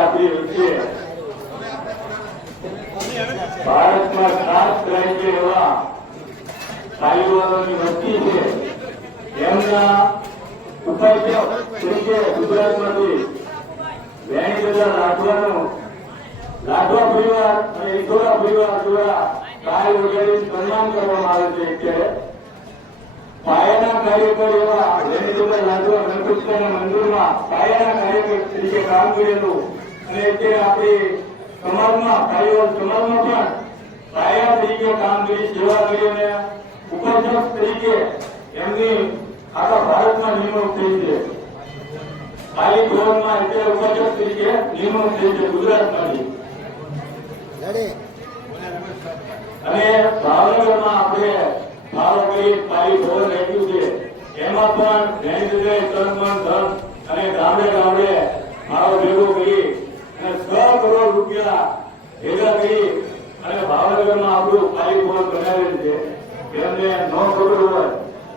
આપણી વચ્ચે ભારતમાં 7 રાજ્ય એવા તાલીબાનોની વસ્તી છે. એમના ઉપાધ્યક્ષ તરીકે ગુજરાતમાંથી વેણીબેલા લાડવા પરિવાર અને ઇથોરા પરિવાર દ્વારા તાલ વગાડી સન્માન કરવામાં આવે છે. અત્યારે પાયાના કાર્યકર એવા વેણીબેલા લાડવા ગણપતિના મંદિરમાં પાયાના કાર્યકર તરીકે કામ કરેલું અને અત્યારે આપણી સમાજમાં પારિવારિક સમાજમાં પણ પાયા તરીકે કામ કરી સેવા કરી અને ઉપાધ્યક્ષ તરીકે એમની આખા ભારતમાં નિમણૂક થઈ છે. તાલીમ ભવનમાં અત્યારે ઉપાધ્યક્ષ તરીકે નિમણૂક થઈ છે ગુજરાતમાંથી. અને ભાવનગરમાં આપણે ભાવનગરી તાલીમ ભવન રાખ્યું છે. એમાં પણ ઘણી જગ્યાએ તન મન ધન અને ગામડે ગામડે ભાવ ભેગો કરી અને 6 કરોડ રૂપિયા ભેગા કરી અને ભાવનગરમાં આપણું તાલીમ ભવન બનાવેલ છે. એમને ન ખબર હોય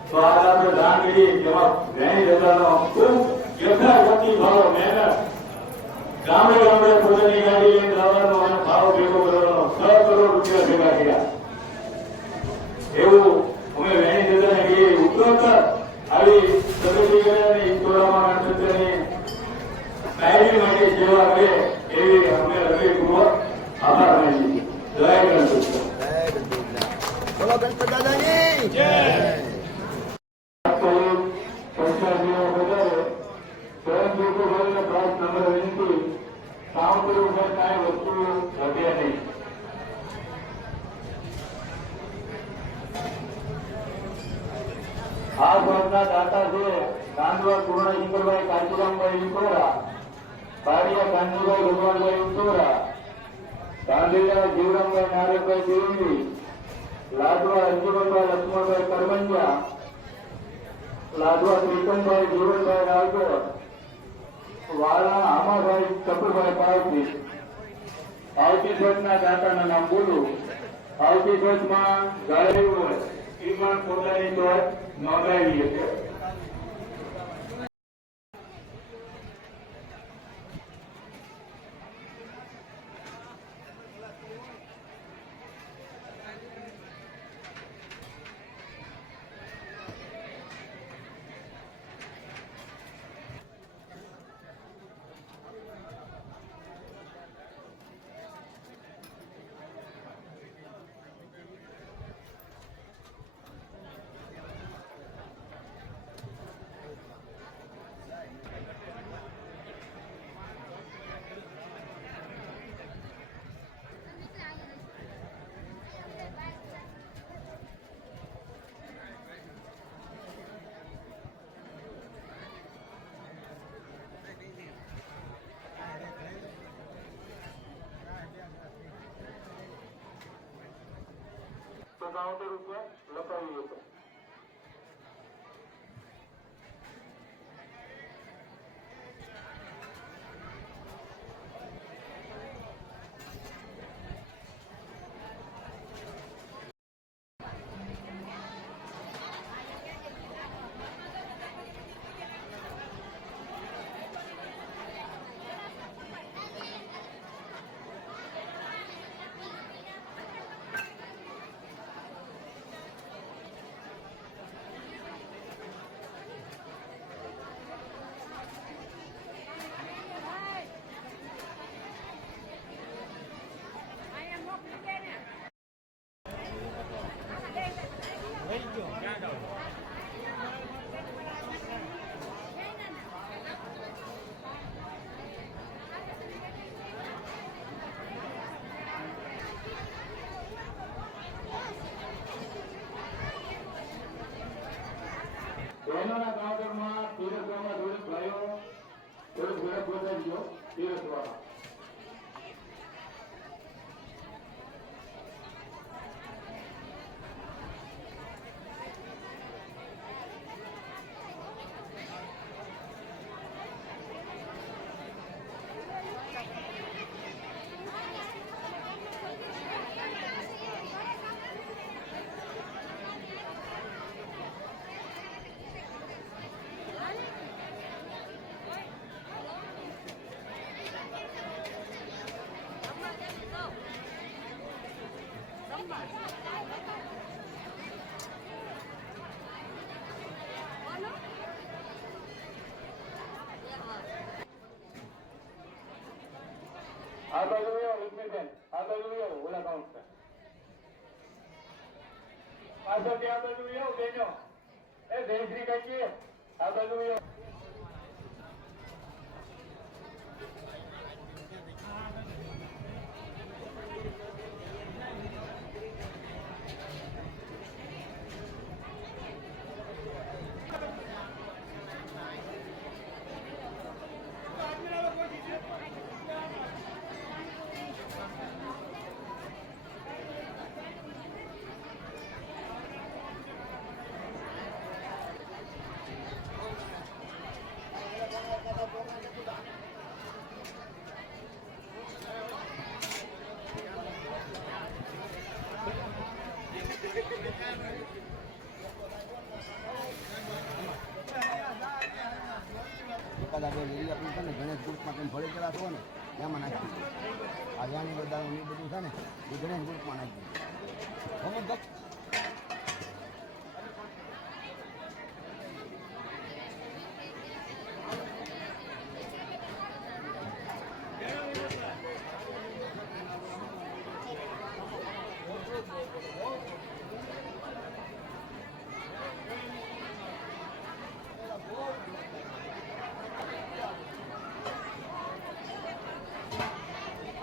તો આજે આપણે દાન કરી તેમાં ઘણી જગ્યાનો ખૂબ યથાશક્તિ ભાવ મહેનત ગામડે ગામડે પોતાની ગાડી લઈને જવાનો અને ભાવ ભેગો કરવાનો 6 કરોડ રૂપિયા ભેગા કર્યા. એવું અમે વેણી જગ્યાને કહીએ. ઉત્તરોત્તર આવી પ્રગતિ કરે અને ઈશ્વરમાં ગણતંત્રની કાયમી માટે સેવા કરે એવી અમે હૃદયપૂર્વક આભાર માનીએ. જય ગણપત. બોલો ગણપત દાદાની જય. આ સ્વરના દાતા છે કાંદવા પૂર્ણશંકરભાઈ કાંચીરામભાઈ વિકોરા, બારિયા કાંજીભાઈ ભગવાનભાઈ વિકોરા, ગાંધીલા જીવરામભાઈ નારાયણભાઈ દેવડી, લાડવા અંજુમનભાઈ લક્ષ્મણભાઈ કરમંજા, લાડવા ત્રિકમભાઈ જીવનભાઈ રાવગર, વાળા આમાભાઈ કપૂરભાઈ પાવતી. આવતી સ્વરના દાતાના નામ બોલું. આવતી સ્વરમાં ગાળેલું હોય એ પણ પોતાની સ્વર નોંધાવી છે. રૂપિયા લખાવી હતો. બહેનોના કાઉન્ટરમાં તીરસવામાં થોડીક ભાઈઓ થોડીક ઝડપ વધારજો તીરસવામાં. આ બાજુ રુક્મિણીબેન, આ બાજુ ઓલા કાઉન્ટ પાછળથી આ બાજુ બેનો એ જયશ્રી કાકી આ બાજુ એકાદા બે લીલી આપણી છે ને ગણેશ ગ્રુપમાં તમે ભળી ગયેલા છો ને એમાં નાખી દીધું. આ જાણી બધા એ બધું છે ને એ ગણેશ ગ્રુપમાં નાખી દીધું. સમજ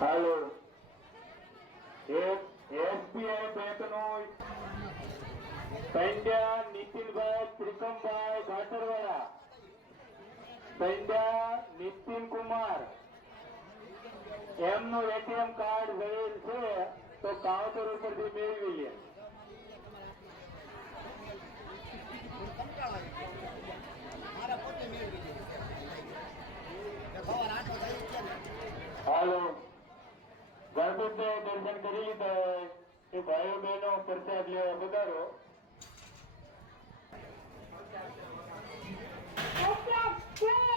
હાલો એસબીઆઈ બેંકનું પંડ્યા નીતિનભાઈ ત્રિકમભાઈ ઘાટરવાળા, પંડ્યા નીતિન કુમાર એમનું એટીએમ કાર્ડ ગયેલ છે તો કાઉન્ટર ઉપરથી મેળવી લે. હાલો ગણપતભાઈ દર્શન કરી લીધા એ ભાઈઓ બહેનો પ્રસાદ લેવા વધારો. Okay,